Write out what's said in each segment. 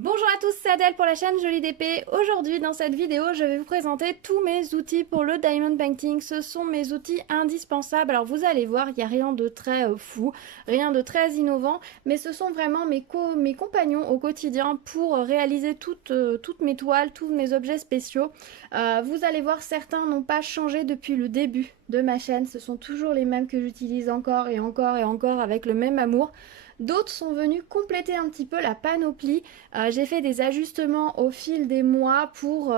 Bonjour à tous, c'est Adèle pour la chaîne Jolie d'épée. Aujourd'hui dans cette vidéo je vais vous présenter tous mes outils pour le diamond painting. Ce sont mes outils indispensables. Alors vous allez voir, il n'y a rien de très fou, rien de très innovant, mais ce sont vraiment mes compagnons au quotidien pour réaliser toutes mes toiles, tous mes objets spéciaux. Vous allez voir, certains n'ont pas changé depuis le début de ma chaîne. Ce sont toujours les mêmes que j'utilise encore et encore et encore avec le même amour. D'autres sont venus compléter un petit peu la panoplie. J'ai fait des ajustements au fil des mois pour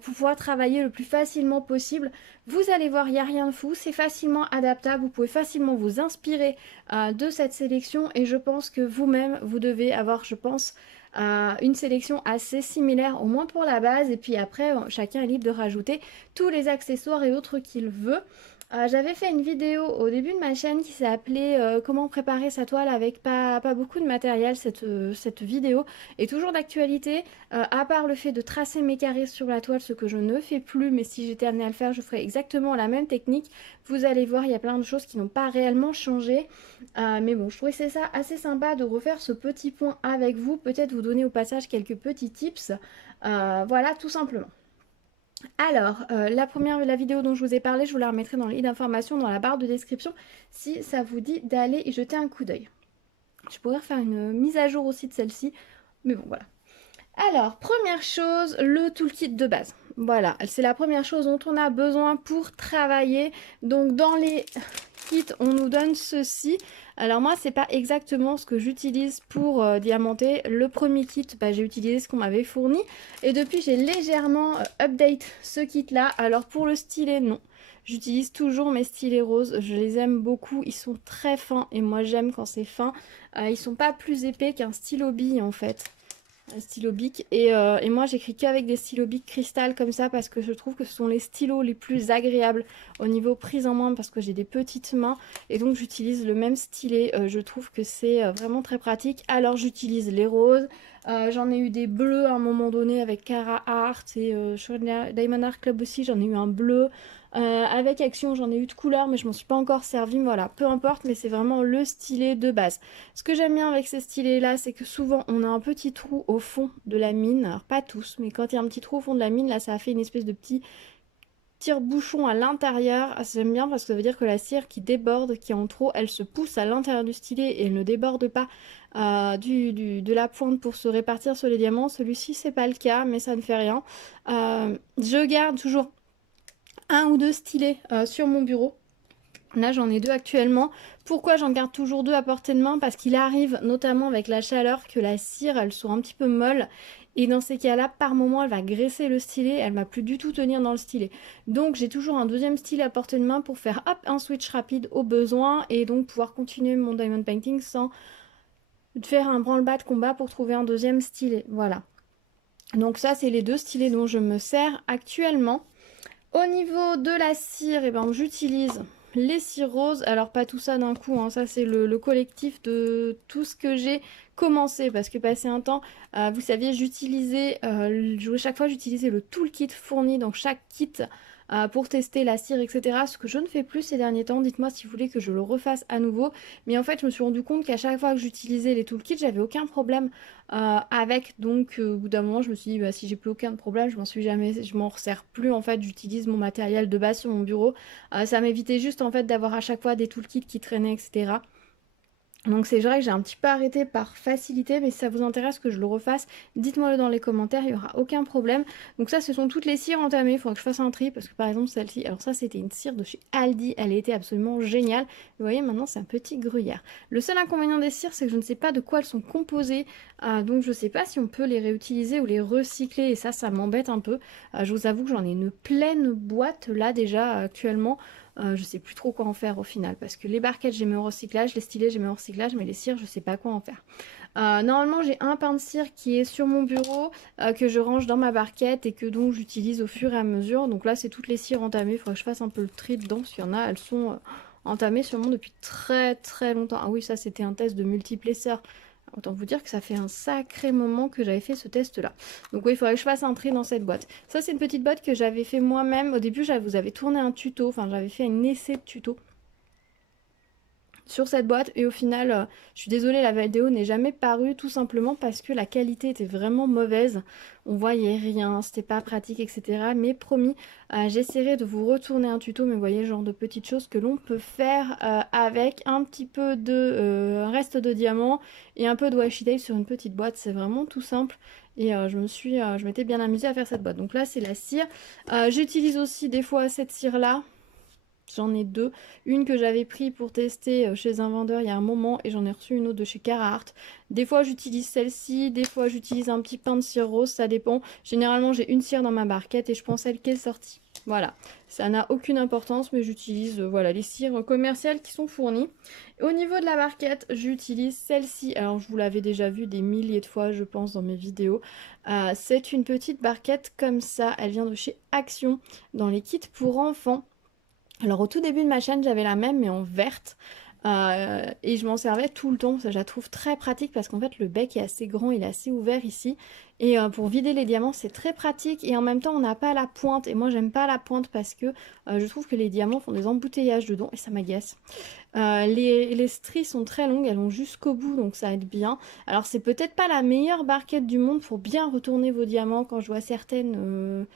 pouvoir travailler le plus facilement possible. Vous allez voir, il n'y a rien de fou, c'est facilement adaptable, vous pouvez facilement vous inspirer de cette sélection et je pense que vous-même, vous devez avoir, je pense, une sélection assez similaire, au moins pour la base, et puis après, chacun est libre de rajouter tous les accessoires et autres qu'il veut. J'avais fait une vidéo au début de ma chaîne qui s'est appelée comment préparer sa toile avec pas beaucoup de matériel. Cette vidéo est toujours d'actualité, à part le fait de tracer mes carrés sur la toile, ce que je ne fais plus, mais si j'étais amenée à le faire, je ferais exactement la même technique. Vous allez voir, il y a plein de choses qui n'ont pas réellement changé. Mais bon, je trouvais c'est ça assez sympa de refaire ce petit point avec vous, peut-être vous donner au passage quelques petits tips. Voilà, tout simplement. Alors, la vidéo dont je vous ai parlé, je vous la remettrai dans le i d'information, dans la barre de description, si ça vous dit d'aller y jeter un coup d'œil. Je pourrais faire une mise à jour aussi de celle-ci, mais bon, voilà. Alors, première chose, le toolkit de base. Voilà, c'est la première chose dont on a besoin pour travailler. Donc, dans les kits, on nous donne ceci. Alors moi, c'est pas exactement ce que j'utilise pour diamanter. Le premier kit, j'ai utilisé ce qu'on m'avait fourni. Et depuis, j'ai légèrement update ce kit-là. Alors pour le stylet, non. J'utilise toujours mes stylets roses. Je les aime beaucoup. Ils sont très fins. Et moi, j'aime quand c'est fin. Ils sont pas plus épais qu'un stylo bille, en fait. Un stylo bic et moi j'écris qu'avec des stylos bic cristal comme ça parce que je trouve que ce sont les stylos les plus agréables au niveau prise en main parce que j'ai des petites mains et donc j'utilise le même stylet. Je trouve que c'est vraiment très pratique. Alors j'utilise les roses, j'en ai eu des bleus à un moment donné avec Cara Art et sur Diamond Art Club aussi j'en ai eu un bleu. Avec Action, j'en ai eu de couleurs, mais je m'en suis pas encore servi. Voilà, peu importe, mais c'est vraiment le stylet de base. Ce que j'aime bien avec ces stylets-là, c'est que souvent on a un petit trou au fond de la mine. Alors, pas tous, mais quand il y a un petit trou au fond de la mine, là, ça a fait une espèce de petit tire-bouchon à l'intérieur. J'aime bien parce que ça veut dire que la cire qui déborde, qui est en trop, elle se pousse à l'intérieur du stylet et elle ne déborde pas de la pointe pour se répartir sur les diamants. Celui-ci, c'est pas le cas, mais ça ne fait rien. Je garde toujours un ou deux stylets sur mon bureau. Là j'en ai deux actuellement. Pourquoi j'en garde toujours deux à portée de main? Parce qu'il arrive notamment avec la chaleur que la cire elle soit un petit peu molle. Et dans ces cas-là, par moment, elle va graisser le stylet, elle va plus du tout tenir dans le stylet. Donc j'ai toujours un deuxième stylet à portée de main pour faire hop un switch rapide au besoin et donc pouvoir continuer mon diamond painting sans faire un branle-bas de combat pour trouver un deuxième stylet. Voilà. Donc ça c'est les deux stylets dont je me sers actuellement. Au niveau de la cire, j'utilise les cires roses. Alors pas tout ça d'un coup, hein. Ça c'est le collectif de tout ce que j'ai commencé. Parce que passé un temps, vous saviez, chaque fois j'utilisais le toolkit fourni dans chaque kit pour tester la cire, etc. Ce que je ne fais plus ces derniers temps. Dites-moi si vous voulez que je le refasse à nouveau. Mais en fait, je me suis rendu compte qu'à chaque fois que j'utilisais les toolkits, j'avais aucun problème avec. Donc, au bout d'un moment, je me suis dit, si j'ai plus aucun problème, je m'en resserre plus. En fait, j'utilise mon matériel de base sur mon bureau. Ça m'évitait juste en fait d'avoir à chaque fois des toolkits qui traînaient, etc. Donc c'est vrai que j'ai un petit peu arrêté par facilité, mais si ça vous intéresse que je le refasse, dites-moi-le dans les commentaires, il n'y aura aucun problème. Donc ça, ce sont toutes les cires entamées, il faudra que je fasse un tri, parce que par exemple celle-ci, alors ça c'était une cire de chez Aldi, elle était absolument géniale. Vous voyez, maintenant c'est un petit gruyère. Le seul inconvénient des cires, c'est que je ne sais pas de quoi elles sont composées, donc je ne sais pas si on peut les réutiliser ou les recycler, et ça m'embête un peu. Je vous avoue que j'en ai une pleine boîte là déjà actuellement. Je sais plus trop quoi en faire au final parce que les barquettes j'ai mis au recyclage, les stylets j'ai mis au recyclage, mais les cires je sais pas quoi en faire. Normalement j'ai un pain de cire qui est sur mon bureau que je range dans ma barquette et que donc j'utilise au fur et à mesure. Donc là c'est toutes les cires entamées, il faudrait que je fasse un peu le tri dedans parce qu'il y en a, elles sont entamées sûrement depuis très très longtemps. Ah oui, ça c'était un test de multiplesseur. Autant vous dire que ça fait un sacré moment que j'avais fait ce test-là. Donc oui, il faudrait que je fasse un tri dans cette boîte. Ça, c'est une petite boîte que j'avais fait moi-même. Au début, vous avais tourné un tuto. Enfin, j'avais fait un essai de tuto. sur cette boîte et au final je suis désolée, la vidéo n'est jamais parue tout simplement parce que la qualité était vraiment mauvaise, on voyait rien, c'était pas pratique, etc. Mais promis, j'essaierai de vous retourner un tuto, mais vous voyez, genre de petites choses que l'on peut faire avec un petit peu de reste de diamant et un peu de washi tape sur une petite boîte. C'est vraiment tout simple et je m'étais bien amusée à faire cette boîte. Donc là c'est la cire. J'utilise aussi des fois cette cire là. J'en ai deux, une que j'avais pris pour tester chez un vendeur il y a un moment et j'en ai reçu une autre de chez Carhartt. Des fois j'utilise celle-ci, des fois j'utilise un petit pain de cire rose, ça dépend. Généralement j'ai une cire dans ma barquette et je prends celle qui est sortie. Voilà, ça n'a aucune importance mais j'utilise voilà, les cires commerciales qui sont fournies. Au niveau de la barquette, j'utilise celle-ci. Alors je vous l'avais déjà vu des milliers de fois je pense dans mes vidéos. C'est une petite barquette comme ça, elle vient de chez Action dans les kits pour enfants. Alors au tout début de ma chaîne, j'avais la même mais en verte et je m'en servais tout le temps. Ça, je la trouve très pratique parce qu'en fait le bec est assez grand, il est assez ouvert ici et pour vider les diamants c'est très pratique et en même temps on n'a pas la pointe et moi j'aime pas la pointe parce que je trouve que les diamants font des embouteillages dedans et ça m'agace. Les stries sont très longues, elles vont jusqu'au bout donc ça aide bien. Alors c'est peut-être pas la meilleure barquette du monde pour bien retourner vos diamants quand je vois certaines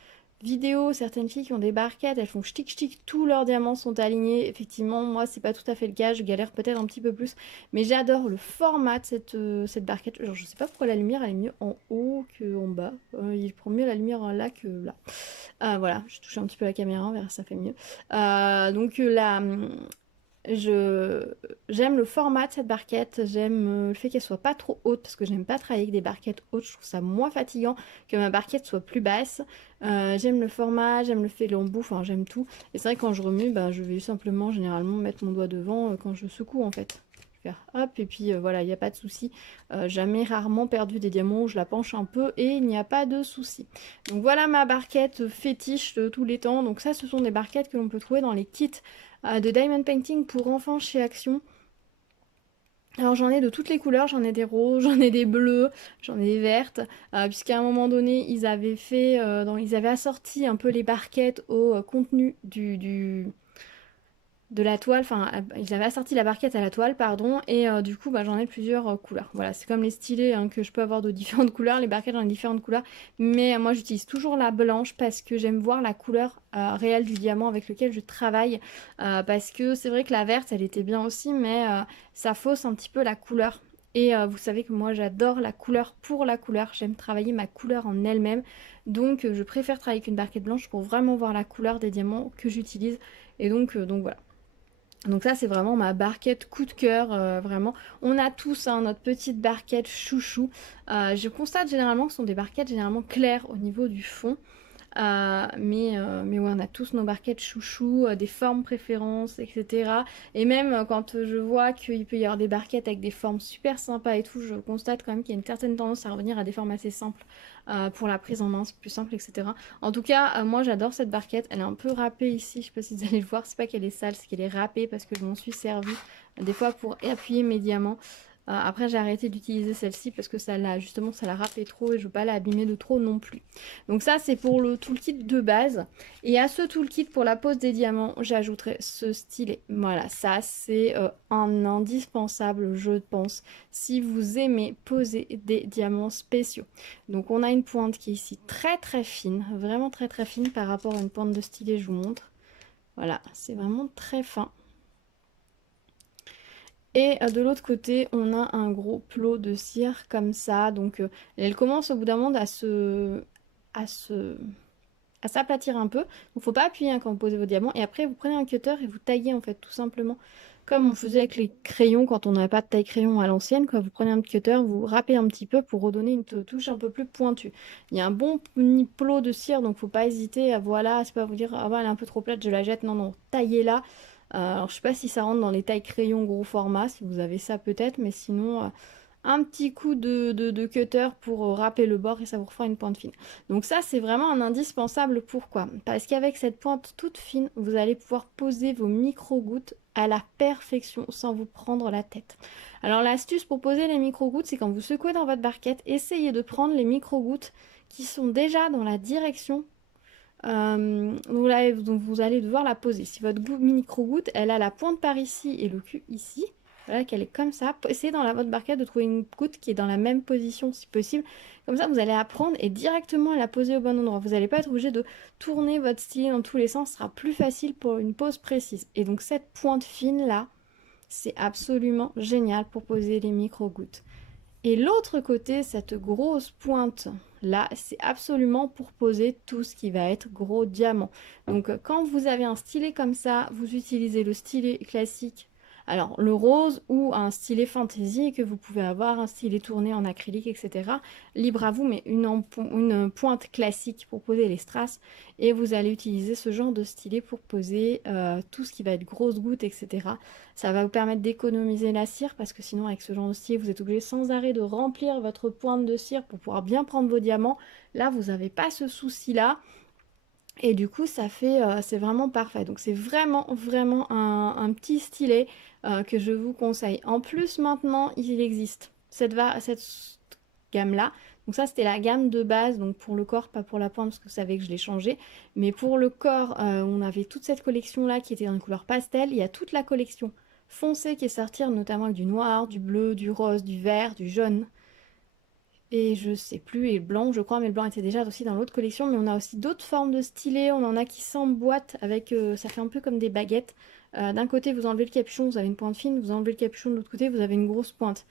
vidéos, certaines filles qui ont des barquettes, elles font ch'tic ch'tic, tous leurs diamants sont alignés. Effectivement, moi c'est pas tout à fait le cas, je galère peut-être un petit peu plus, mais j'adore le format de cette barquette. Genre, je sais pas pourquoi la lumière elle est mieux en haut que en bas, il prend mieux la lumière là que là. Voilà, je touche un petit peu la caméra, on verra ça fait mieux. Donc là, j'aime le format de cette barquette, j'aime le fait qu'elle soit pas trop haute parce que j'aime pas travailler avec des barquettes hautes, je trouve ça moins fatigant que ma barquette soit plus basse. J'aime le format, j'aime le fait de l'embout, enfin j'aime tout. Et c'est vrai que quand je remue, bah, je vais simplement généralement mettre mon doigt devant quand je secoue en fait. Faire hop et puis voilà, il n'y a pas de souci. Jamais rarement perdu des diamants où je la penche un peu et il n'y a pas de souci. Donc voilà ma barquette fétiche de tous les temps. Donc ça ce sont des barquettes que l'on peut trouver dans les kits de Diamond Painting pour enfants chez Action. Alors j'en ai de toutes les couleurs, j'en ai des roses, j'en ai des bleus, j'en ai des vertes, puisqu'à un moment donné ils avaient fait, ils avaient assorti un peu les barquettes au contenu de la toile, enfin ils avaient assorti la barquette à la toile pardon et du coup bah, j'en ai plusieurs couleurs. Voilà, c'est comme les stylés hein, que je peux avoir de différentes couleurs, les barquettes j'en ai différentes couleurs, mais moi j'utilise toujours la blanche parce que j'aime voir la couleur réelle du diamant avec lequel je travaille, parce que c'est vrai que la verte elle était bien aussi mais ça fausse un petit peu la couleur. Et vous savez que moi j'adore la couleur pour la couleur, j'aime travailler ma couleur en elle-même, donc je préfère travailler avec une barquette blanche pour vraiment voir la couleur des diamants que j'utilise, et donc voilà. Donc ça c'est vraiment ma barquette coup de cœur, vraiment. On a tous hein, notre petite barquette chouchou. Je constate généralement que ce sont des barquettes généralement claires au niveau du fond. Mais ouais, on a tous nos barquettes chouchou, des formes préférences, etc. Et même quand je vois qu'il peut y avoir des barquettes avec des formes super sympas et tout, je constate quand même qu'il y a une certaine tendance à revenir à des formes assez simples pour la prise en main, c'est plus simple, etc. En tout cas, moi j'adore cette barquette, elle est un peu râpée ici, je sais pas si vous allez le voir, c'est pas qu'elle est sale, c'est qu'elle est râpée parce que je m'en suis servie des fois pour appuyer mes diamants. Après j'ai arrêté d'utiliser celle-ci parce que ça l'a justement ça l'a râpé trop et je veux pas l'abîmer de trop non plus. Donc ça c'est pour le toolkit de base. Et à ce toolkit pour la pose des diamants j'ajouterai ce stylet. Voilà, ça c'est un indispensable je pense si vous aimez poser des diamants spéciaux. Donc on a une pointe qui est ici très très fine, vraiment très très fine par rapport à une pointe de stylet, je vous montre. Voilà, c'est vraiment très fin. Et de l'autre côté, on a un gros plot de cire comme ça. Donc elle commence au bout d'un moment à s'aplatir un peu. Donc faut pas appuyer hein, quand vous posez vos diamants. Et après, vous prenez un cutter et vous taillez en fait tout simplement. Comme on faisait avec les crayons quand on n'avait pas de taille crayon à l'ancienne. Vous prenez un cutter, vous râpez un petit peu pour redonner une touche un peu plus pointue. Il y a un bon plot de cire, donc faut pas hésiter à voilà, c'est pas vous dire ah bah, elle est un peu trop plate, je la jette. Non, non, taillez-la. Alors je sais pas si ça rentre dans les tailles crayons gros format, si vous avez ça peut-être, mais sinon un petit coup de cutter pour râper le bord et ça vous refera une pointe fine. Donc ça c'est vraiment un indispensable, pourquoi? Parce qu'avec cette pointe toute fine, vous allez pouvoir poser vos micro-gouttes à la perfection sans vous prendre la tête. Alors l'astuce pour poser les micro-gouttes, c'est quand vous secouez dans votre barquette, essayez de prendre les micro-gouttes qui sont déjà dans la direction donc vous allez devoir la poser. Si votre micro-goutte, elle a la pointe par ici et le cul ici, voilà, qu'elle est comme ça, essayez dans votre barquette de trouver une goutte qui est dans la même position si possible. Comme ça, vous allez apprendre et directement à la poser au bon endroit. Vous n'allez pas être obligé de tourner votre stylet dans tous les sens, ce sera plus facile pour une pose précise. Et donc cette pointe fine là, c'est absolument génial pour poser les micro-gouttes. Et l'autre côté, cette grosse pointe là, c'est absolument pour poser tout ce qui va être gros diamant. Donc quand vous avez un stylet comme ça, vous utilisez le stylet classique, alors le rose ou un stylet fantaisie que vous pouvez avoir, un stylet tourné en acrylique, etc. Libre à vous, mais une pointe classique pour poser les strass. Et vous allez utiliser ce genre de stylet pour poser tout ce qui va être grosses gouttes, etc. Ça va vous permettre d'économiser la cire parce que sinon avec ce genre de stylet, vous êtes obligé sans arrêt de remplir votre pointe de cire pour pouvoir bien prendre vos diamants. Là, vous n'avez pas ce souci-là. Et du coup, ça fait, c'est vraiment parfait. Donc c'est vraiment, vraiment un petit stylet que je vous conseille. En plus, maintenant, il existe cette gamme-là. Donc ça, c'était la gamme de base, donc pour le corps, pas pour la pointe, parce que vous savez que je l'ai changé. Mais pour le corps, on avait toute cette collection-là qui était dans une couleur pastel. Il y a toute la collection foncée qui est sortie, notamment avec du noir, du bleu, du rose, du vert, du jaune. Et je sais plus, et le blanc je crois, mais le blanc était déjà aussi dans l'autre collection. Mais on a aussi d'autres formes de stylets, on en a qui s'emboîtent avec, ça fait un peu comme des baguettes. D'un côté vous enlevez le capuchon, vous avez une pointe fine, vous enlevez le capuchon de l'autre côté, vous avez une grosse pointe.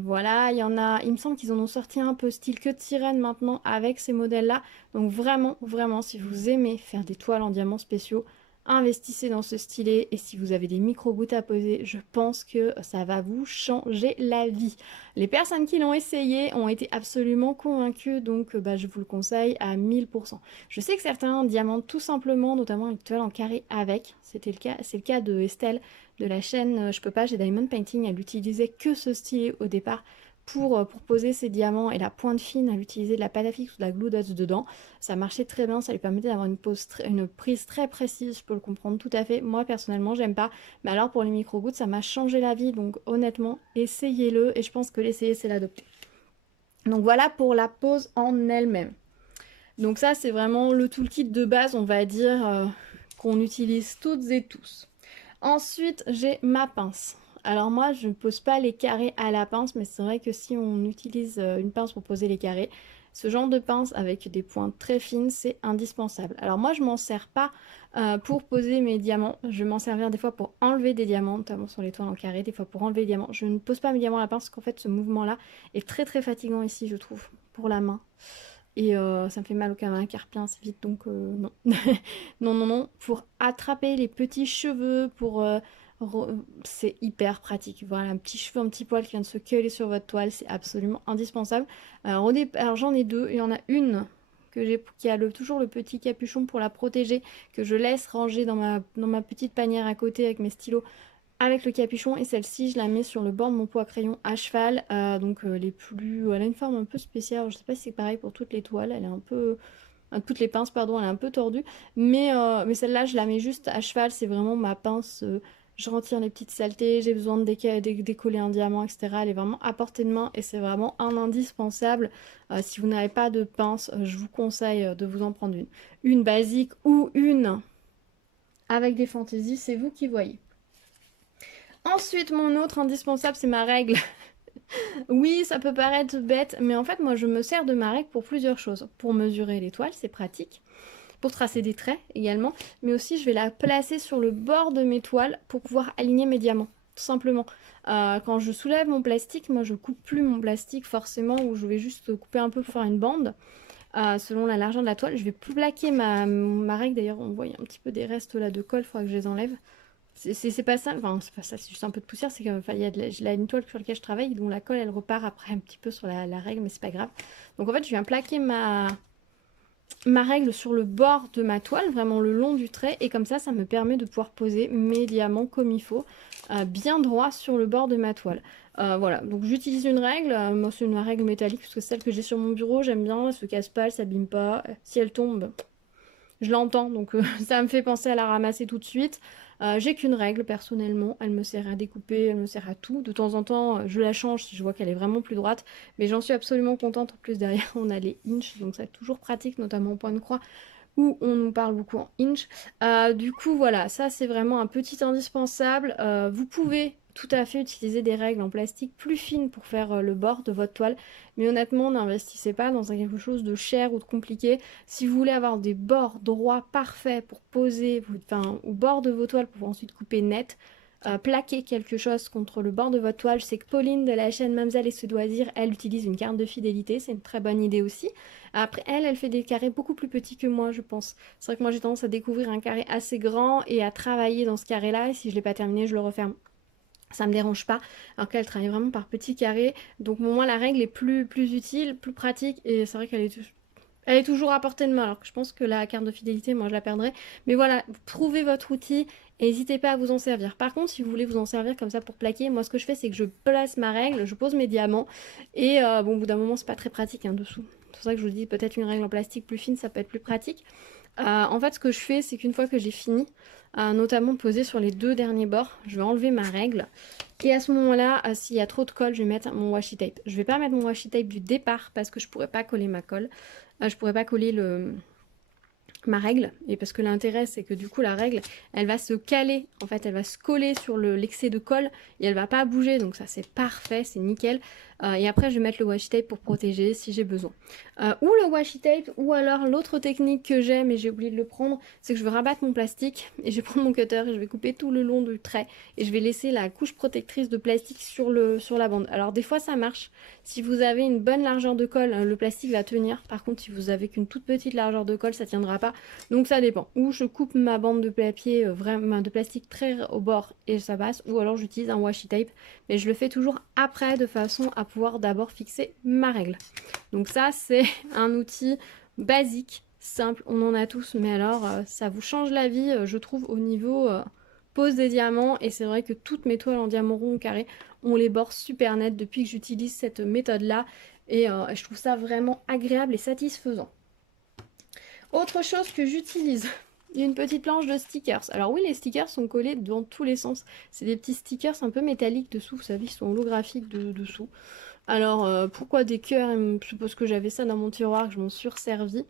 Voilà, il y en a, il me semble qu'ils en ont sorti un peu style queue de sirène maintenant avec ces modèles-là. Donc vraiment, vraiment, si vous aimez faire des toiles en diamants spéciaux, investissez dans ce stylet et si vous avez des micro-gouttes à poser, je pense que ça va vous changer la vie. Les personnes qui l'ont essayé ont été absolument convaincues, donc je vous le conseille à 1000%. Je sais que certains diamantent tout simplement, notamment une toile en carré avec. C'est le cas de Estelle de la chaîne Je peux pas, j'ai Diamond Painting. Elle utilisait que ce stylet au départ pour poser ses diamants et la pointe fine, elle utilisait de la pâte à fixe ou de la glue dots dedans. Ça marchait très bien, ça lui permettait d'avoir une prise très précise, je peux le comprendre tout à fait. Moi personnellement j'aime pas, mais alors pour les micro-gouttes ça m'a changé la vie, donc honnêtement essayez-le et je pense que l'essayer c'est l'adopter. Donc voilà pour la pose en elle-même. Donc ça c'est vraiment le toolkit de base on va dire qu'on utilise toutes et tous. Ensuite j'ai ma pince. Alors moi, je ne pose pas les carrés à la pince, mais c'est vrai que si on utilise une pince pour poser les carrés, ce genre de pince avec des pointes très fines, c'est indispensable. Alors moi, je m'en sers pas pour poser mes diamants. Je vais m'en servir des fois pour enlever des diamants, notamment sur les toiles en carré, des fois pour enlever les diamants. Je ne pose pas mes diamants à la pince parce qu'en fait, ce mouvement-là est très très fatigant ici, je trouve, pour la main. Et ça me fait mal au camin carpien assez vite, donc non. Non, non, non. Pour attraper les petits cheveux, c'est hyper pratique. Voilà, un petit cheveu, un petit poil qui vient de se coller sur votre toile, c'est absolument indispensable. Alors j'en ai deux. Il y en a une qui a toujours le petit capuchon pour la protéger, que je laisse ranger dans ma petite panière à côté avec mes stylos avec le capuchon, et celle-ci je la mets sur le bord de mon pot à crayon à cheval. Elle a une forme un peu spéciale, je sais pas si c'est pareil pour toutes les toiles, elle est un peu toutes les pinces pardon, elle est un peu tordue, mais celle-là je la mets juste à cheval, c'est vraiment ma pince, je retire les petites saletés, j'ai besoin de décoller un diamant, etc. Elle est vraiment à portée de main et c'est vraiment un indispensable. Si vous n'avez pas de pince, je vous conseille de vous en prendre une basique ou une avec des fantaisies, c'est vous qui voyez. Ensuite, mon autre indispensable, c'est ma règle. Oui, ça peut paraître bête, mais en fait, moi, je me sers de ma règle pour plusieurs choses. Pour mesurer les toiles, c'est pratique. Pour tracer des traits également. Mais aussi, je vais la placer sur le bord de mes toiles pour pouvoir aligner mes diamants. Tout simplement. Quand je soulève mon plastique, moi, je coupe plus mon plastique forcément, ou je vais juste couper un peu pour faire une bande. Selon la largeur de la toile, je vais plaquer ma règle. D'ailleurs, on voit un petit peu des restes là de colle, il faudra que je les enlève. C'est pas ça, enfin c'est pas ça, c'est juste un peu de poussière, c'est qu'il y a une toile sur laquelle je travaille, dont la colle elle repart après un petit peu sur la règle, mais c'est pas grave. Donc en fait je viens plaquer ma règle sur le bord de ma toile, vraiment le long du trait, et comme ça me permet de pouvoir poser mes diamants comme il faut, bien droit sur le bord de ma toile. Voilà, donc j'utilise une règle, moi c'est une règle métallique, parce que celle que j'ai sur mon bureau, j'aime bien, elle se casse pas, elle s'abîme pas, si elle tombe, je l'entends, donc ça me fait penser à la ramasser tout de suite. J'ai qu'une règle personnellement, elle me sert à découper, elle me sert à tout. De temps en temps, je la change si je vois qu'elle est vraiment plus droite, mais j'en suis absolument contente. En plus, derrière, on a les inches, donc c'est toujours pratique, notamment au point de croix, où on nous parle beaucoup en inch. Du coup, voilà, ça c'est vraiment un petit indispensable. Vous pouvez tout à fait utiliser des règles en plastique plus fines pour faire le bord de votre toile, mais honnêtement, n'investissez pas dans quelque chose de cher ou de compliqué. Si vous voulez avoir des bords droits parfaits pour poser, enfin, au bord de vos toiles pour ensuite couper net, plaquer quelque chose contre le bord de votre toile. Je sais que Pauline de la chaîne Mamzelle et Se Doisir, elle utilise une carte de fidélité, c'est une très bonne idée aussi. Après, elle fait des carrés beaucoup plus petits que moi, je pense. C'est vrai que moi j'ai tendance à découvrir un carré assez grand et à travailler dans ce carré-là, et si je l'ai pas terminé, je le referme. Ça me dérange pas, alors qu'elle travaille vraiment par petits carrés. Donc pour moi la règle est plus utile, plus pratique, et c'est vrai elle est toujours à portée de main, alors que je pense que la carte de fidélité, moi je la perdrais. Mais voilà, trouvez votre outil et n'hésitez pas à vous en servir. Par contre, si vous voulez vous en servir comme ça pour plaquer, moi ce que je fais c'est que je place ma règle, je pose mes diamants, et bon au bout d'un moment c'est pas très pratique hein, dessous. C'est pour ça que je vous dis peut-être une règle en plastique plus fine, ça peut être plus pratique. En fait, ce que je fais, c'est qu'une fois que j'ai fini, notamment poser sur les deux derniers bords, je vais enlever ma règle. Et à ce moment-là, s'il y a trop de colle, je vais mettre mon washi tape. Je vais pas mettre mon washi tape du départ parce que je pourrais pas coller ma colle. Je pourrais pas coller ma règle, et parce que l'intérêt c'est que du coup la règle elle va se caler, en fait elle va se coller sur l'excès de colle et elle va pas bouger, donc ça c'est parfait, c'est nickel. Et après je vais mettre le washi tape pour protéger si j'ai besoin. Ou le washi tape, ou alors l'autre technique que j'ai mais j'ai oublié de le prendre, c'est que je vais rabattre mon plastique et je vais prendre mon cutter et je vais couper tout le long du trait et je vais laisser la couche protectrice de plastique sur la bande. Alors des fois ça marche, si vous avez une bonne largeur de colle, le plastique va tenir. Par contre si vous avez qu'une toute petite largeur de colle, ça tiendra pas. Donc ça dépend. Ou je coupe ma bande de papier, vraiment de plastique très au bord et ça passe, ou alors j'utilise un washi tape. Mais je le fais toujours après de façon à pouvoir d'abord fixer ma règle. Donc ça c'est un outil basique, simple, on en a tous, mais alors ça vous change la vie, je trouve, au niveau pose des diamants. Et c'est vrai que toutes mes toiles en diamant rond ou carré ont les bords super nets depuis que j'utilise cette méthode-là. Et je trouve ça vraiment agréable et satisfaisant. Autre chose que j'utilise, une petite planche de stickers. Alors oui, les stickers sont collés dans tous les sens. C'est des petits stickers un peu métalliques dessous, vous savez, ils sont holographiques dessous. Alors pourquoi des cœurs? Je suppose que j'avais ça dans mon tiroir, que je m'en suis servi.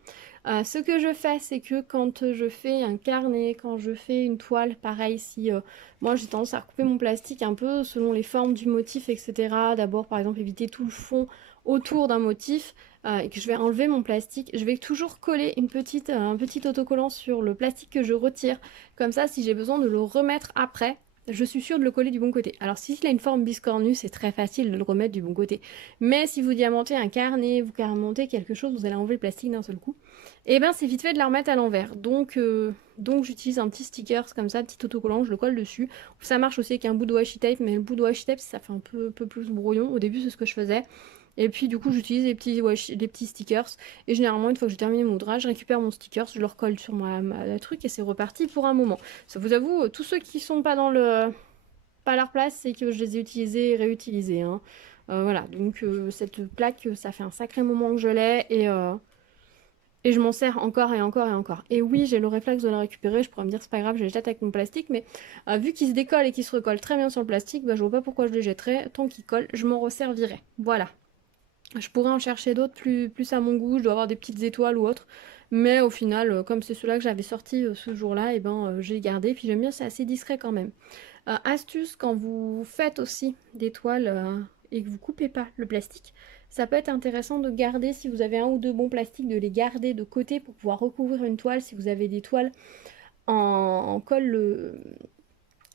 Ce que je fais, c'est que quand je fais un carnet, quand je fais une toile, pareil, si moi j'ai tendance à recouper mon plastique un peu selon les formes du motif, etc. D'abord, par exemple, éviter tout le fond autour d'un motif et que je vais enlever mon plastique, je vais toujours coller un petit autocollant sur le plastique que je retire. Comme ça, si j'ai besoin de le remettre après, je suis sûre de le coller du bon côté. Alors si il a une forme biscornue, c'est très facile de le remettre du bon côté. Mais si vous diamantez un carnet, vous diamantez quelque chose, vous allez enlever le plastique d'un seul coup. Et ben c'est vite fait de la remettre à l'envers. Donc j'utilise un petit sticker comme ça, petit autocollant, je le colle dessus. Ça marche aussi avec un bout de washi tape, mais le bout de washi tape ça fait un peu plus brouillon. Au début c'est ce que je faisais. Et puis du coup j'utilise les petits stickers. Et généralement une fois que j'ai terminé mon ouvrage, je récupère mon sticker, je le recolle sur la truc et c'est reparti pour un moment. Ça vous avoue, tous ceux qui sont pas pas à leur place, c'est que je les ai utilisés et réutilisés. Hein. Voilà, donc cette plaque, ça fait un sacré moment que je l'ai et je m'en sers encore et encore et encore. Et oui, j'ai le réflexe de la récupérer, je pourrais me dire c'est pas grave, je les jette avec mon plastique, mais vu qu'ils se décollent et qu'ils se recollent très bien sur le plastique, bah, je vois pas pourquoi je les jetterais, tant qu'ils collent, je m'en resservirai. Voilà. Je pourrais en chercher d'autres plus à mon goût, je dois avoir des petites étoiles ou autres. Mais au final, comme c'est ceux-là que j'avais sorti ce jour-là, et ben j'ai gardé. Puis j'aime bien, c'est assez discret quand même. Astuce, quand vous faites aussi des toiles et que vous coupez pas le plastique, ça peut être intéressant de garder, si vous avez un ou deux bons plastiques, de les garder de côté pour pouvoir recouvrir une toile. Si vous avez des toiles en colle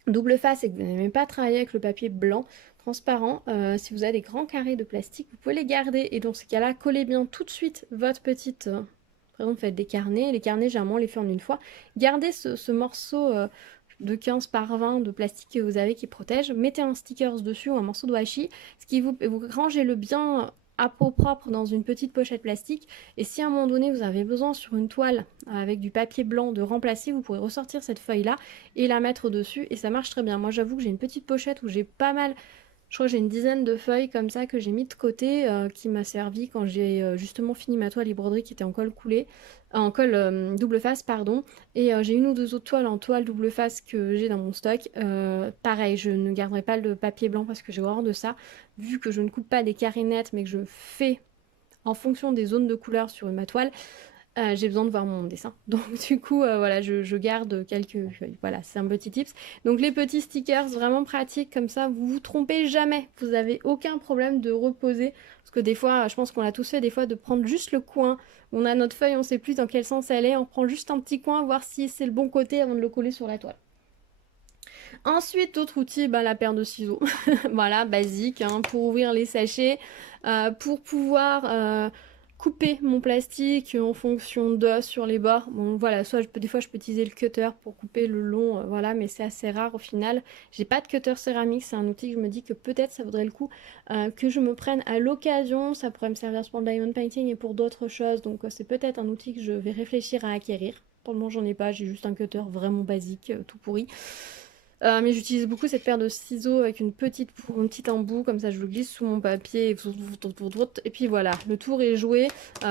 double face et que vous n'aimez pas travailler avec le papier blanc transparent, si vous avez des grands carrés de plastique, vous pouvez les garder et dans ce cas-là, collez bien tout de suite votre petite... par exemple, faites des carnets, les carnets généralement on les fait en une fois. Gardez ce morceau de 15 par 20 de plastique que vous avez qui protège, mettez un sticker dessus ou un morceau de washi, ce qui vous rangez-le bien à peau propre dans une petite pochette plastique. Et si à un moment donné vous avez besoin sur une toile avec du papier blanc de remplacer, vous pourrez ressortir cette feuille là et la mettre dessus et ça marche très bien. Moi j'avoue que j'ai une petite pochette où j'ai pas mal, je crois que j'ai une dizaine de feuilles comme ça que j'ai mis de côté qui m'a servi quand j'ai justement fini ma toile broderie qui était en colle coulée, en colle double face pardon, et j'ai une ou deux autres toiles en toile double face que j'ai dans mon stock. Pareil, je ne garderai pas le papier blanc parce que j'ai horreur de ça, vu que je ne coupe pas des carrés nets mais que je fais en fonction des zones de couleur sur ma toile. j'ai besoin de voir mon dessin. Donc du coup, voilà, je garde quelques... Voilà, c'est un petit tips. Donc les petits stickers vraiment pratiques, comme ça, vous vous trompez jamais. Vous avez aucun problème de reposer. Parce que des fois, je pense qu'on l'a tous fait, des fois, de prendre juste le coin. On a notre feuille, on sait plus dans quel sens elle est. On prend juste un petit coin, voir si c'est le bon côté avant de le coller sur la toile. Ensuite, autre outil, bah, la paire de ciseaux. Voilà, basique, hein, pour ouvrir les sachets, pour pouvoir couper mon plastique en fonction de sur les bords. Bon, voilà, soit des fois je peux utiliser le cutter pour couper le long, voilà, mais c'est assez rare au final. J'ai pas de cutter céramique, c'est un outil que je me dis que peut-être ça vaudrait le coup que je me prenne à l'occasion. Ça pourrait me servir pour le diamond painting et pour d'autres choses, donc c'est peut-être un outil que je vais réfléchir à acquérir. Pour le moment, j'en ai pas, j'ai juste un cutter vraiment basique, tout pourri. Mais j'utilise beaucoup cette paire de ciseaux avec une petite embout, comme ça je le glisse sous mon papier, et puis voilà, le tour est joué.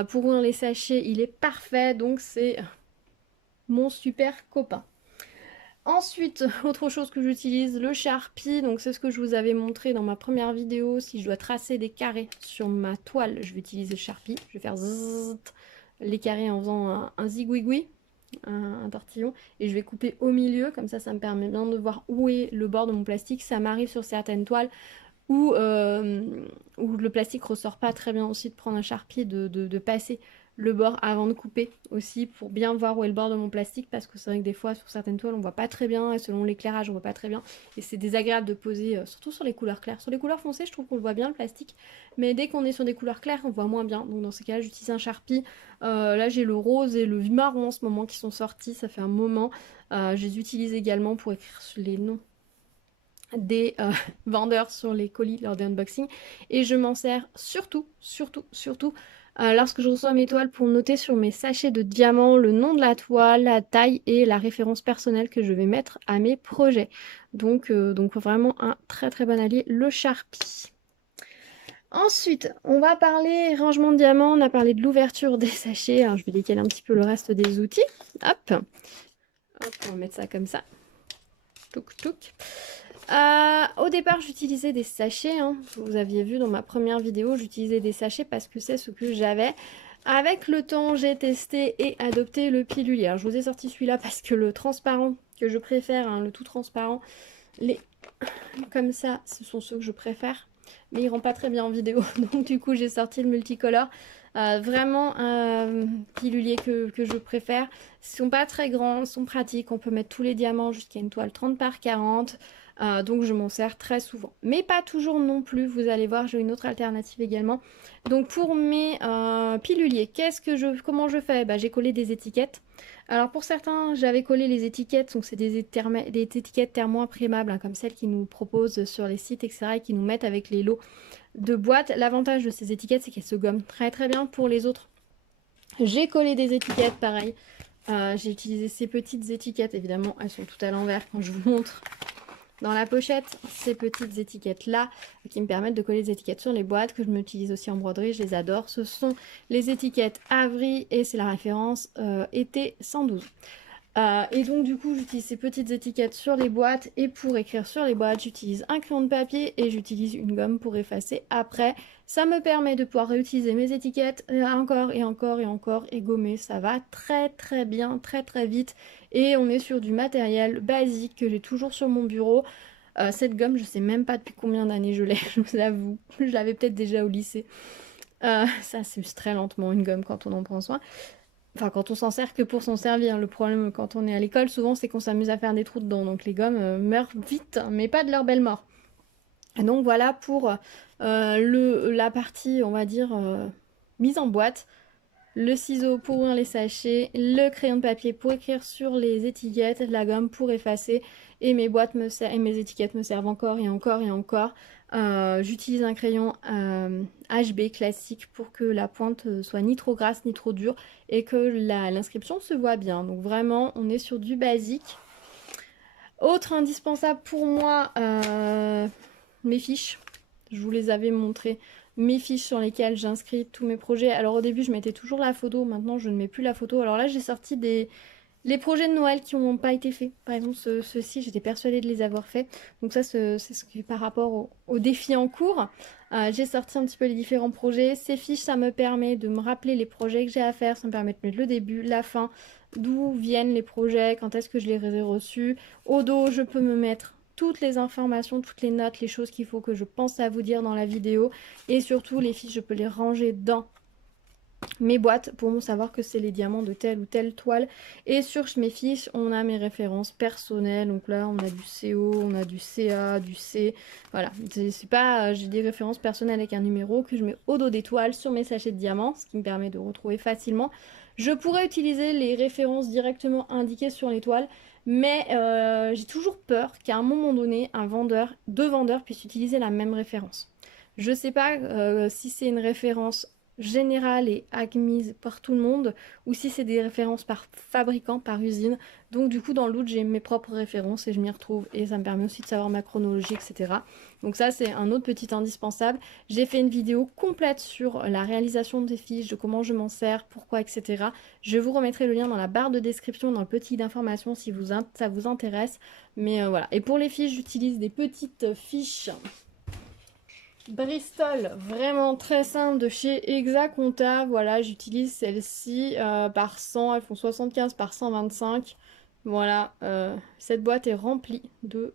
Pour ouvrir les sachets, il est parfait, donc c'est mon super copain. Ensuite, autre chose que j'utilise, le Sharpie, donc c'est ce que je vous avais montré dans ma première vidéo. Si je dois tracer des carrés sur ma toile, je vais utiliser le Sharpie. Je vais faire zzzz, les carrés en faisant un zigouigoui, un tortillon, et je vais couper au milieu, comme ça me permet bien de voir où est le bord de mon plastique. Ça m'arrive sur certaines toiles où le plastique ressort pas très bien aussi, de prendre un Sharpie, de passer le bord avant de couper aussi, pour bien voir où est le bord de mon plastique, parce que c'est vrai que des fois sur certaines toiles on voit pas très bien, et selon l'éclairage on voit pas très bien, et c'est désagréable de poser, surtout sur les couleurs claires. Sur les couleurs foncées je trouve qu'on le voit bien le plastique, mais dès qu'on est sur des couleurs claires on voit moins bien, donc dans ces cas là j'utilise un Sharpie. Là j'ai le rose et le marron en ce moment qui sont sortis, ça fait un moment. Je les utilise également pour écrire les noms des vendeurs sur les colis lors des unboxings, et je m'en sers surtout lorsque je reçois mes toiles, pour noter sur mes sachets de diamants le nom de la toile, la taille et la référence personnelle que je vais mettre à mes projets. Donc vraiment un très très bon allié, le Sharpie. Ensuite, on va parler rangement de diamants, on a parlé de l'ouverture des sachets. Alors, je vais décaler un petit peu le reste des outils. Hop, hop, on va mettre ça comme ça. Touc, touc. Au départ, j'utilisais des sachets, hein. Vous aviez vu dans ma première vidéo, j'utilisais des sachets parce que c'est ce que j'avais. Avec le temps, j'ai testé et adopté le pilulier. Alors, je vous ai sorti celui-là parce que le transparent que je préfère, hein, le tout transparent, les comme ça, ce sont ceux que je préfère. Mais il rend pas très bien en vidéo, donc du coup j'ai sorti le multicolore. Vraiment un pilulier que je préfère. Ils sont pas très grands, ils sont pratiques, on peut mettre tous les diamants jusqu'à une toile 30 par 40. Donc je m'en sers très souvent, mais pas toujours non plus. Vous allez voir, j'ai une autre alternative également. Donc pour mes piluliers, comment je fais? Bah, j'ai collé des étiquettes. Alors pour certains, j'avais collé les étiquettes, donc c'est des étiquettes thermo-imprimables, hein, comme celles qu'ils nous proposent sur les sites, etc., et qui nous mettent avec les lots de boîtes. L'avantage de ces étiquettes, c'est qu'elles se gomment très très bien. Pour les autres, j'ai collé des étiquettes, pareil. J'ai utilisé ces petites étiquettes, évidemment, elles sont toutes à l'envers quand je vous montre. Dans la pochette, ces petites étiquettes-là qui me permettent de coller des étiquettes sur les boîtes, que je m'utilise aussi en broderie, je les adore. Ce sont les étiquettes Avery et c'est la référence été 112. Et donc du coup, j'utilise ces petites étiquettes sur les boîtes, et pour écrire sur les boîtes, j'utilise un crayon de papier et j'utilise une gomme pour effacer après. Ça me permet de pouvoir réutiliser mes étiquettes encore et encore et encore et gommer. Ça va très très bien, très très vite. Et on est sur du matériel basique que j'ai toujours sur mon bureau. Cette gomme, je sais même pas depuis combien d'années je l'ai, je vous avoue. Je l'avais peut-être déjà au lycée. Ça s'use très lentement une gomme quand on en prend soin. Enfin, quand on s'en sert que pour s'en servir. Le problème quand on est à l'école, souvent, c'est qu'on s'amuse à faire des trous dedans. Donc les gommes meurent vite, mais pas de leur belle mort. Et donc voilà pour la partie, on va dire, mise en boîte. Le ciseau pour ouvrir les sachets, le crayon de papier pour écrire sur les étiquettes, la gomme pour effacer, et mes boîtes et mes étiquettes me servent encore et encore et encore. J'utilise un crayon HB classique pour que la pointe soit ni trop grasse ni trop dure et que l'inscription se voit bien. Donc vraiment, on est sur du basique. Autre indispensable pour moi, mes fiches. Je vous les avais montrées. Mes fiches sur lesquelles j'inscris tous mes projets. Alors au début je mettais toujours la photo, maintenant je ne mets plus la photo. Alors là j'ai sorti les projets de Noël qui n'ont pas été faits. Par exemple ceux-ci, j'étais persuadée de les avoir faits. Donc ça c'est ce qui est par rapport au défi en cours. J'ai sorti un petit peu les différents projets. Ces fiches, ça me permet de me rappeler les projets que j'ai à faire. Ça me permet de mettre le début, la fin, d'où viennent les projets, quand est-ce que je les ai reçus. Au dos, je peux me mettre toutes les informations, toutes les notes, les choses qu'il faut que je pense à vous dire dans la vidéo. Et surtout, les fiches, je peux les ranger dans mes boîtes pour savoir que c'est les diamants de telle ou telle toile. Et sur mes fiches, on a mes références personnelles. Donc là, on a du CO, on a du CA, du C. Voilà, c'est pas, j'ai des références personnelles avec un numéro que je mets au dos des toiles sur mes sachets de diamants, ce qui me permet de retrouver facilement. Je pourrais utiliser les références directement indiquées sur les toiles, mais j'ai toujours peur qu'à un moment donné, deux vendeurs puissent utiliser la même référence. Je sais pas si c'est une référence générale et admise par tout le monde, ou si c'est des références par fabricant, par usine. Donc du coup dans le doute j'ai mes propres références et je m'y retrouve et ça me permet aussi de savoir ma chronologie, etc. Donc ça c'est un autre petit indispensable. J'ai fait une vidéo complète sur la réalisation des fiches, de comment je m'en sers, pourquoi, etc. Je vous remettrai le lien dans la barre de description, dans le petit d'information si ça vous intéresse. Mais voilà. Et pour les fiches, j'utilise des petites fiches Bristol, vraiment très simple de chez Exaconta. Voilà, j'utilise celle-ci par 100, elles font 75 par 125. Voilà, cette boîte est remplie de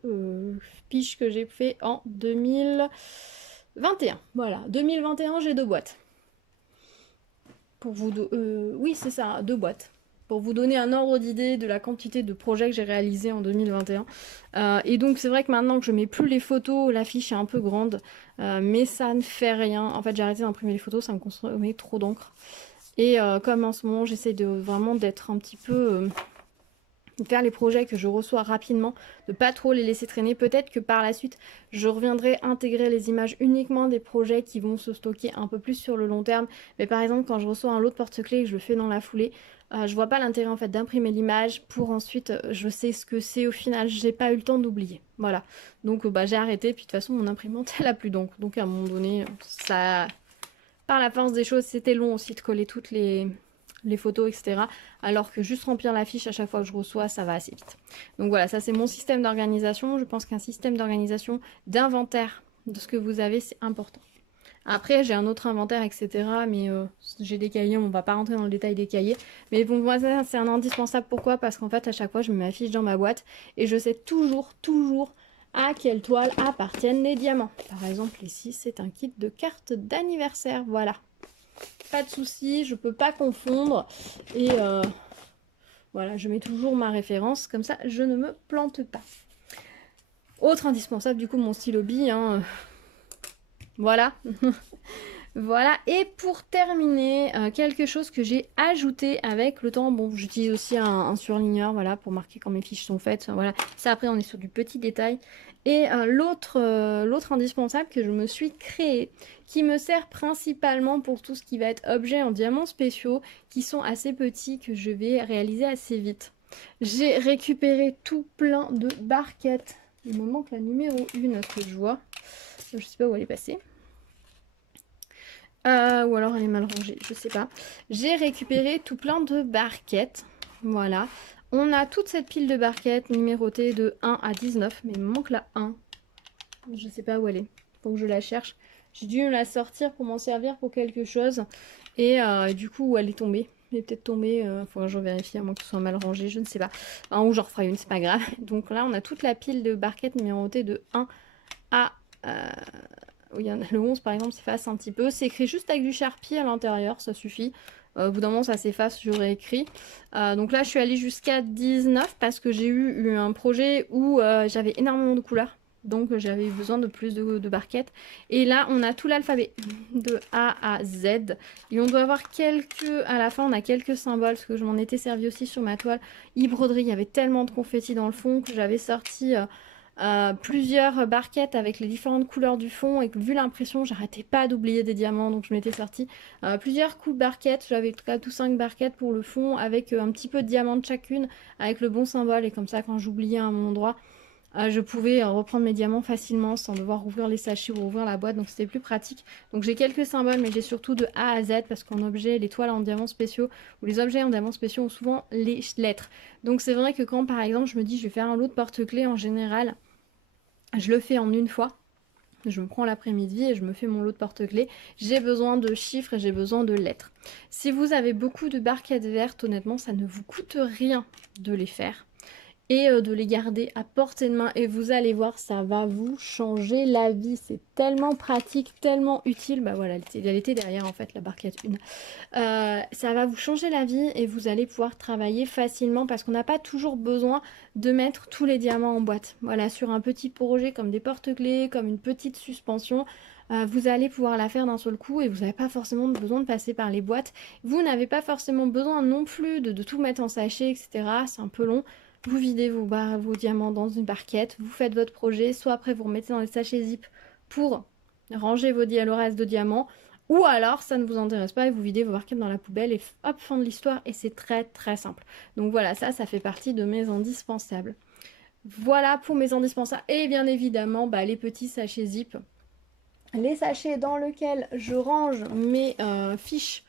fiches que j'ai fait en 2021. Voilà, 2021, j'ai 2 boîtes. Pour vous, oui, c'est ça, 2 boîtes. Pour vous donner un ordre d'idée de la quantité de projets que j'ai réalisés en 2021. Et donc c'est vrai que maintenant que je mets plus les photos, la fiche est un peu grande, mais ça ne fait rien. En fait j'ai arrêté d'imprimer les photos, ça me consommait trop d'encre. Et comme en ce moment j'essaie de vraiment d'être un petit peu... de faire les projets que je reçois rapidement, de pas trop les laisser traîner. Peut-être que par la suite, je reviendrai intégrer les images uniquement des projets qui vont se stocker un peu plus sur le long terme. Mais par exemple, quand je reçois un lot de porte-clés et que je le fais dans la foulée, je vois pas l'intérêt en fait d'imprimer l'image pour ensuite, je sais ce que c'est au final, j'ai pas eu le temps d'oublier. Voilà. Donc j'ai arrêté, puis de toute façon mon imprimante elle a plus d'encre. Donc à un moment donné, ça... Par la force des choses, c'était long aussi de coller toutes les photos, etc. Alors que juste remplir la fiche à chaque fois que je reçois, ça va assez vite. Donc voilà, ça c'est mon système d'organisation. Je pense qu'un système d'organisation, d'inventaire de ce que vous avez, c'est important. Après, j'ai un autre inventaire, etc. Mais j'ai des cahiers, on va pas rentrer dans le détail des cahiers. Mais bon, moi, ça, c'est un indispensable. Pourquoi? Parce qu'en fait, à chaque fois, je mets ma fiche dans ma boîte et je sais toujours à quelle toile appartiennent les diamants. Par exemple, ici, c'est un kit de cartes d'anniversaire. Voilà. Pas de souci, je peux pas confondre. Et voilà, je mets toujours ma référence. Comme ça, je ne me plante pas. Autre indispensable, du coup, mon stylo bille. Hein. Voilà. Voilà, et pour terminer, quelque chose que j'ai ajouté avec le temps, bon j'utilise aussi un surligneur, voilà, pour marquer quand mes fiches sont faites, voilà, ça après on est sur du petit détail. Et l'autre indispensable que je me suis créé, qui me sert principalement pour tout ce qui va être objet en diamants spéciaux, qui sont assez petits, que je vais réaliser assez vite. J'ai récupéré tout plein de barquettes, il me manque la numéro 1 que je vois, je sais pas où elle est passée. Ou alors elle est mal rangée, je sais pas. J'ai récupéré tout plein de barquettes. Voilà. On a toute cette pile de barquettes numérotées de 1 à 19. Mais il me manque la 1. Je sais pas où elle est. Faut que je la cherche. J'ai dû la sortir pour m'en servir pour quelque chose. Et du coup, où elle est tombée. Elle est peut-être tombée. Faudra que je vérifie à moins que ce soit mal rangé. Je ne sais pas. Enfin, ou j'en referai une, c'est pas grave. Donc là, on a toute la pile de barquettes numérotées de 1 à... il y en a le 11 par exemple, s'efface un petit peu. C'est écrit juste avec du Sharpie à l'intérieur, ça suffit. Au bout d'un moment ça s'efface, je réécris. Donc là je suis allée jusqu'à 19 parce que j'ai eu un projet où j'avais énormément de couleurs. Donc j'avais besoin de plus de barquettes. Et là on a tout l'alphabet de A à Z. Et on doit avoir à la fin on a quelques symboles parce que je m'en étais servi aussi sur ma toile e-broderie. Il y avait tellement de confettis dans le fond que j'avais sorti... plusieurs barquettes avec les différentes couleurs du fond et que vu l'impression j'arrêtais pas d'oublier des diamants, donc je m'étais sorti plusieurs coups de barquettes. J'avais 4 ou 5 barquettes pour le fond avec un petit peu de diamants de chacune avec le bon symbole, et comme ça quand j'oubliais un endroit je pouvais reprendre mes diamants facilement sans devoir ouvrir les sachets ou ouvrir la boîte, donc c'était plus pratique. Donc j'ai quelques symboles, mais j'ai surtout de A à Z parce qu'en objet, les toiles en diamants spéciaux ou les objets en diamants spéciaux ont souvent les lettres. Donc c'est vrai que quand par exemple je me dis je vais faire un lot de porte-clés, en général je le fais en une fois. je me prends l'après-midi et je me fais mon lot de porte-clés. J'ai besoin de chiffres et j'ai besoin de lettres. Si vous avez beaucoup de barquettes vertes, honnêtement, ça ne vous coûte rien de les faire et de les garder à portée de main et vous allez voir, ça va vous changer la vie. C'est tellement pratique, tellement utile. Bah voilà, elle était derrière en fait, la barquette 1. Ça va vous changer la vie et vous allez pouvoir travailler facilement parce qu'on n'a pas toujours besoin de mettre tous les diamants en boîte. Voilà, sur un petit projet comme des porte-clés, comme une petite suspension, vous allez pouvoir la faire d'un seul coup et vous n'avez pas forcément besoin de passer par les boîtes. Vous n'avez pas forcément besoin non plus de tout mettre en sachet, etc. C'est un peu long. Vous videz vos diamants dans une barquette, vous faites votre projet, soit après vous remettez dans les sachets zip pour ranger le reste de diamants, ou alors ça ne vous intéresse pas et vous videz vos barquettes dans la poubelle et hop, fin de l'histoire, et c'est très très simple. Donc voilà, ça fait partie de mes indispensables. Voilà pour mes indispensables, et bien évidemment les petits sachets zip, les sachets dans lesquels je range mes fiches,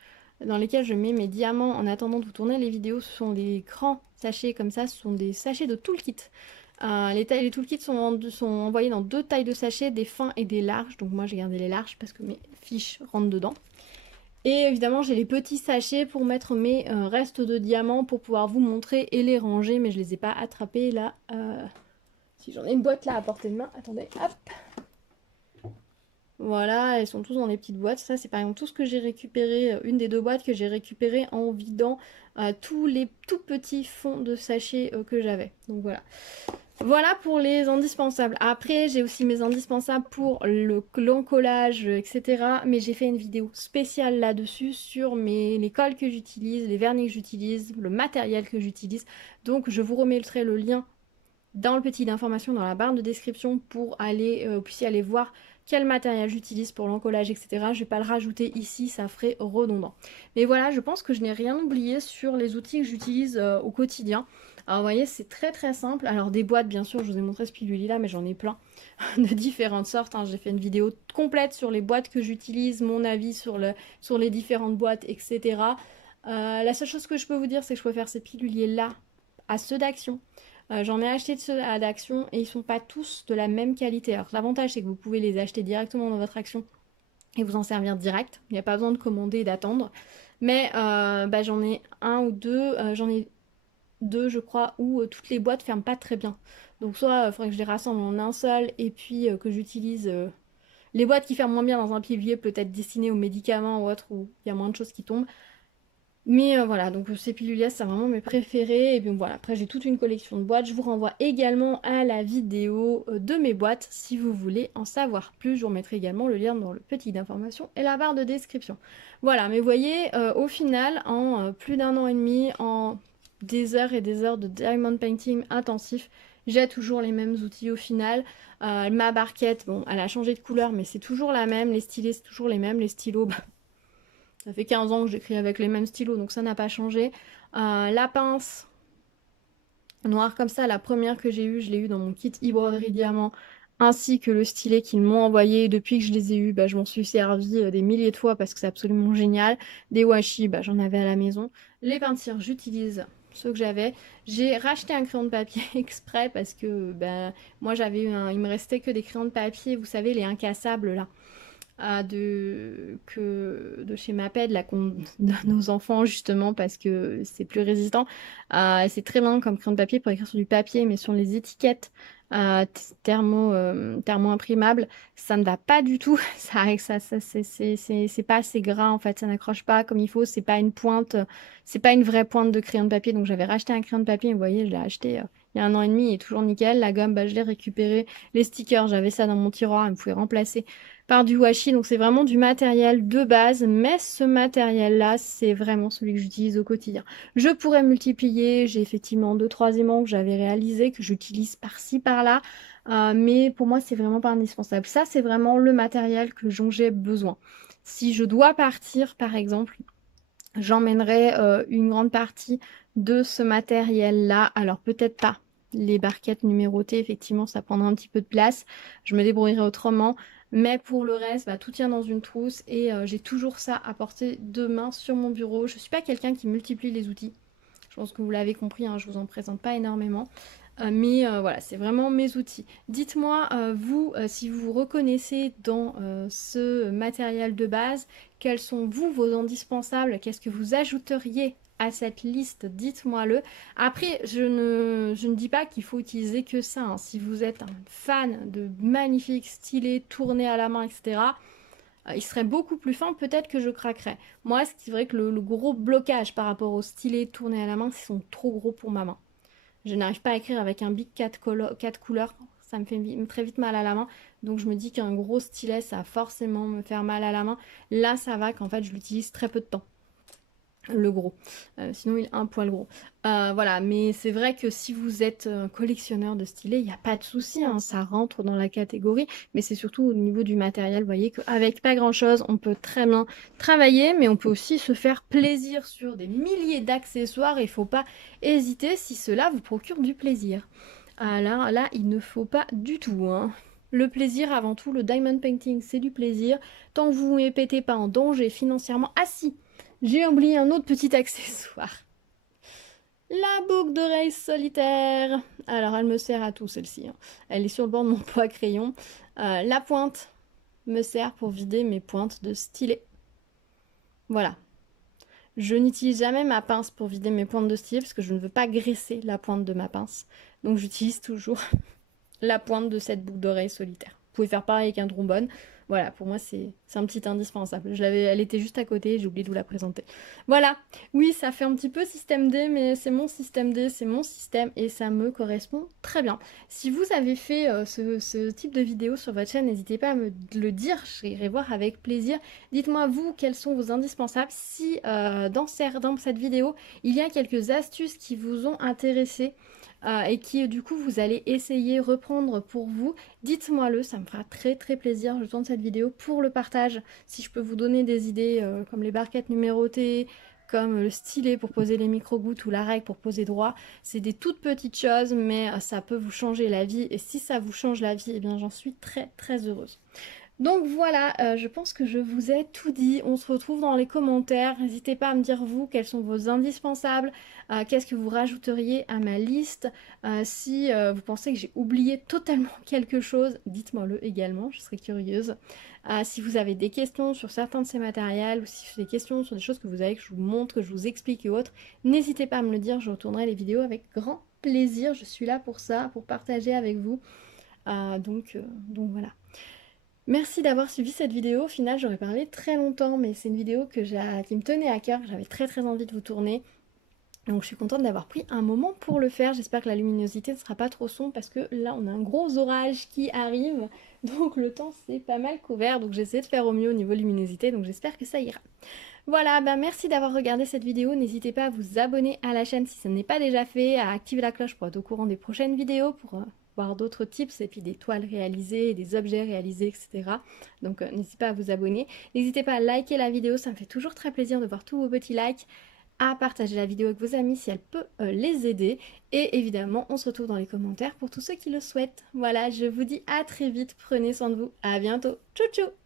dans lesquels je mets mes diamants en attendant de vous tourner les vidéos. Ce sont des grands sachets comme ça, ce sont des sachets de toolkit. Les toolkits sont envoyés dans 2 tailles de sachets, des fins et des larges. Donc moi j'ai gardé les larges parce que mes fiches rentrent dedans. Et évidemment j'ai les petits sachets pour mettre mes restes de diamants pour pouvoir vous montrer et les ranger. Mais je les ai pas attrapés là. Si j'en ai une boîte là à portée de main, attendez, hop. Voilà, elles sont tous dans les petites boîtes. Ça, c'est par exemple tout ce que j'ai récupéré, une des 2 boîtes que j'ai récupéré en vidant tous les tout petits fonds de sachets que j'avais. Donc voilà. Voilà pour les indispensables. Après, j'ai aussi mes indispensables pour l'encollage, etc. Mais j'ai fait une vidéo spéciale là-dessus sur les colles que j'utilise, les vernis que j'utilise, le matériel que j'utilise. Donc je vous remettrai le lien dans le petit d'information dans la barre de description pour aller, puissiez aller voir quel matériel j'utilise pour l'encollage, etc. Je ne vais pas le rajouter ici, ça ferait redondant. Mais voilà, je pense que je n'ai rien oublié sur les outils que j'utilise au quotidien. Alors vous voyez, c'est très très simple. Alors des boîtes, bien sûr, je vous ai montré ce piluli là, mais j'en ai plein de différentes sortes. J'ai fait une vidéo complète sur les boîtes que j'utilise, mon avis sur les différentes boîtes, etc. La seule chose que je peux vous dire, c'est que je préfère ces piluliers là à ceux d'Action. J'en ai acheté de ceux d'Action et ils sont pas tous de la même qualité. Alors l'avantage c'est que vous pouvez les acheter directement dans votre Action et vous en servir direct. Il n'y a pas besoin de commander et d'attendre. Mais j'en ai un ou deux, j'en ai 2 je crois, où toutes les boîtes ferment pas très bien. Donc soit il faudrait que je les rassemble en un seul et puis que j'utilise les boîtes qui ferment moins bien dans un pilier peut-être destinées aux médicaments ou autres où il y a moins de choses qui tombent. Mais voilà, donc ces pilules c'est vraiment mes préférés. Et puis voilà, après j'ai toute une collection de boîtes. Je vous renvoie également à la vidéo de mes boîtes si vous voulez en savoir plus. Je vous remettrai également le lien dans le petit d'information et la barre de description. Voilà, mais vous voyez, au final, en plus d'1 an et demi, en des heures et des heures de diamond painting intensif, j'ai toujours les mêmes outils au final. Ma barquette, bon, elle a changé de couleur, mais c'est toujours la même. Les stylés, c'est toujours les mêmes. Les stylos, ça fait 15 ans que j'écris avec les mêmes stylos, donc ça n'a pas changé. La pince noire comme ça, la première que j'ai eue, je l'ai eue dans mon kit e-broderie diamant, ainsi que le stylet qu'ils m'ont envoyé. Depuis que je les ai eus, je m'en suis servi des milliers de fois parce que c'est absolument génial. Des washi, j'en avais à la maison. Les peintures, j'utilise ceux que j'avais. J'ai racheté un crayon de papier exprès parce que moi j'avais il me restait que des crayons de papier, vous savez, les incassables là. De chez Maped là, qu'on donne aux enfants justement parce que c'est plus résistant. C'est très lent comme crayon de papier pour écrire sur du papier, mais sur les étiquettes thermo imprimables, ça ne va pas du tout. C'est pas assez gras en fait, ça n'accroche pas comme il faut. C'est pas une pointe, c'est pas une vraie pointe de crayon de papier. Donc j'avais racheté un crayon de papier, vous voyez, je l'ai acheté il y a 1 an et demi, il est toujours nickel. La gomme, je l'ai récupéré. Les stickers, j'avais ça dans mon tiroir, vous pouvez remplacer par du washi, donc c'est vraiment du matériel de base, mais ce matériel-là, c'est vraiment celui que j'utilise au quotidien. Je pourrais multiplier, j'ai effectivement 2-3 aimants que j'avais réalisés, que j'utilise par-ci, par-là, mais pour moi, c'est vraiment pas indispensable. Ça, c'est vraiment le matériel dont j'ai besoin. Si je dois partir, par exemple, j'emmènerai une grande partie de ce matériel-là, alors peut-être pas les barquettes numérotées, effectivement, ça prendra un petit peu de place, je me débrouillerai autrement. Mais pour le reste, tout tient dans une trousse et j'ai toujours ça à porter de main sur mon bureau. Je ne suis pas quelqu'un qui multiplie les outils. Je pense que vous l'avez compris, je ne vous en présente pas énormément. Voilà, c'est vraiment mes outils. Dites-moi, vous, si vous vous reconnaissez dans ce matériel de base, quels sont vous vos indispensables? Qu'est-ce que vous ajouteriez à cette liste? Dites-moi-le. Après, je ne dis pas qu'il faut utiliser que ça, hein. Si vous êtes un fan de magnifiques stylés tournés à la main, etc., il serait beaucoup plus fin, peut-être que je craquerais. Moi, c'est vrai que le gros blocage par rapport aux stylés tournés à la main, ils sont trop gros pour ma main. Je n'arrive pas à écrire avec un big 4 couleurs, ça me fait très vite mal à la main. Donc je me dis qu'un gros stylet, ça va forcément me faire mal à la main. Là, ça va qu'en fait, je l'utilise très peu de temps. Le gros. Sinon, il est un poil gros. Voilà, mais c'est vrai que si vous êtes collectionneur de stylets, il n'y a pas de souci, hein, ça rentre dans la catégorie. Mais c'est surtout au niveau du matériel, vous voyez qu'avec pas grand-chose, on peut très bien travailler, mais on peut aussi se faire plaisir sur des milliers d'accessoires. Il ne faut pas hésiter si cela vous procure du plaisir. Alors là, il ne faut pas du tout, hein. Le plaisir avant tout, le diamond painting, c'est du plaisir. Tant que vous ne vous mettez pas en danger financièrement. Ah si, j'ai oublié un autre petit accessoire. La boucle d'oreille solitaire. Alors, elle me sert à tout, celle-ci, hein. Elle est sur le bord de mon pot à crayon. La pointe me sert pour vider mes pointes de stylet. Voilà. Je n'utilise jamais ma pince pour vider mes pointes de stylet parce que je ne veux pas graisser la pointe de ma pince. Donc, j'utilise toujours la pointe de cette boucle d'oreille solitaire. Vous pouvez faire pareil avec un trombone. Voilà, pour moi, c'est un petit indispensable. Elle était juste à côté, j'ai oublié de vous la présenter. Voilà, oui, ça fait un petit peu système D, mais c'est mon système D, c'est mon système et ça me correspond très bien. Si vous avez fait ce type de vidéo sur votre chaîne, n'hésitez pas à me le dire, j'irai voir avec plaisir. Dites-moi, vous, quels sont vos indispensables. Si dans cette vidéo, il y a quelques astuces qui vous ont intéressé, et qui du coup vous allez essayer reprendre pour vous, dites-moi-le, ça me fera très très plaisir. Je tourne cette vidéo pour le partage. Si je peux vous donner des idées comme les barquettes numérotées, comme le stylet pour poser les micro-gouttes ou la règle pour poser droit, c'est des toutes petites choses, mais ça peut vous changer la vie. Et si ça vous change la vie, eh bien j'en suis très très heureuse. Donc voilà, je pense que je vous ai tout dit. On se retrouve dans les commentaires. N'hésitez pas à me dire vous, quels sont vos indispensables, qu'est-ce que vous rajouteriez à ma liste. Si vous pensez que j'ai oublié totalement quelque chose, dites-moi-le également, je serais curieuse. Si vous avez des questions sur certains de ces matériels ou si vous avez des questions sur des choses que vous avez, que je vous montre, que je vous explique et autres, n'hésitez pas à me le dire, je retournerai les vidéos avec grand plaisir. Je suis là pour ça, pour partager avec vous. Donc voilà. Merci d'avoir suivi cette vidéo. Au final, j'aurais parlé très longtemps, mais c'est une vidéo qui me tenait à cœur, que j'avais très très envie de vous tourner. Donc je suis contente d'avoir pris un moment pour le faire. J'espère que la luminosité ne sera pas trop sombre parce que là, on a un gros orage qui arrive. Donc le temps, c'est pas mal couvert. Donc j'essaie de faire au mieux au niveau luminosité. Donc j'espère que ça ira. Voilà, merci d'avoir regardé cette vidéo. N'hésitez pas à vous abonner à la chaîne si ce n'est pas déjà fait, à activer la cloche pour être au courant des prochaines vidéos, pour voir d'autres tips et puis des toiles réalisées, des objets réalisés, etc. Donc n'hésitez pas à vous abonner. N'hésitez pas à liker la vidéo, ça me fait toujours très plaisir de voir tous vos petits likes, à partager la vidéo avec vos amis si elle peut les aider. Et évidemment, on se retrouve dans les commentaires pour tous ceux qui le souhaitent. Voilà, je vous dis à très vite, prenez soin de vous, à bientôt, tchou tchou.